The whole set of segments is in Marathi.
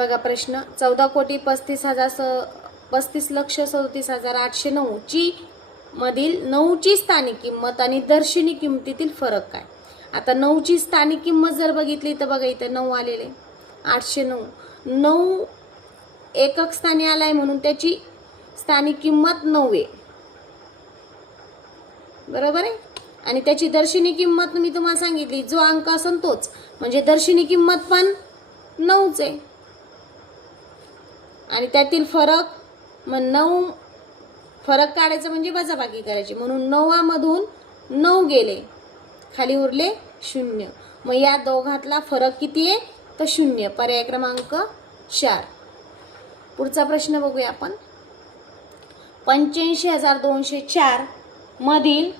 बघा प्रश्न 14,35,37,809 ची मधील 9 ची स्थानिक किंमत आणि दर्शनी किंमतीतील फरक काय. आता 9 ची स्थानिक किंमत जर बघितली तर बघा इथे 9 आलेले 809. 9 एकक स्थानी आलाय म्हणून त्याची स्थानिक किंमत 9 आहे, बरोबर आहे. आणि त्याची दर्शनी किंमत मी तुम्हाला सांगितली जो अंक असेल तोच, म्हणजे दर्शनी किंमत पण 9च आहे. आणि त्यातील फरक मग 9 फरक काढायचा म्हणजे वजाबाकी करायची, म्हणून 9 मधून 9 गेले, खाली उरले 0. मग या दोघातला फरक किती आहे तर 0. पर्याय क्रमांक 4. पुढचा प्रश्न बघूया आपण. 85,204 मधील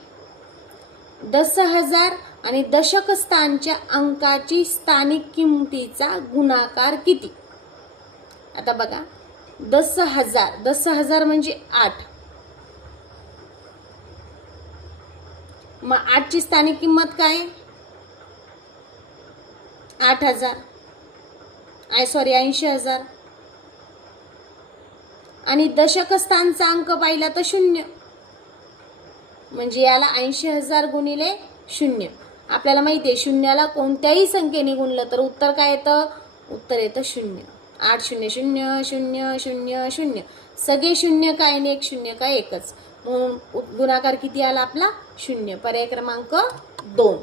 10,000 आणि दशक स्थानच्या अंकाची स्थानिक किंमतीचा गुणाकार किती. आता बघा 10,000 म्हणजे 8. मग 8 ची स्थानिक किंमत काय 8,000 80,000 आणि दशक स्थानचा अंक पाहिला तर 0, म्हणजे याला 80,000 गुणिले 0. आपल्याला माहिती आहे शून्याला कोणत्याही संख्येने गुणलं तर उत्तर काय येतं, उत्तर येतं 0. 8 0 0 0 0 0 सगळे 0 काय आणि 1 0 काय एकच, म्हणून गुणाकार किती आला आपला 0. पर्याय क्रमांक 2.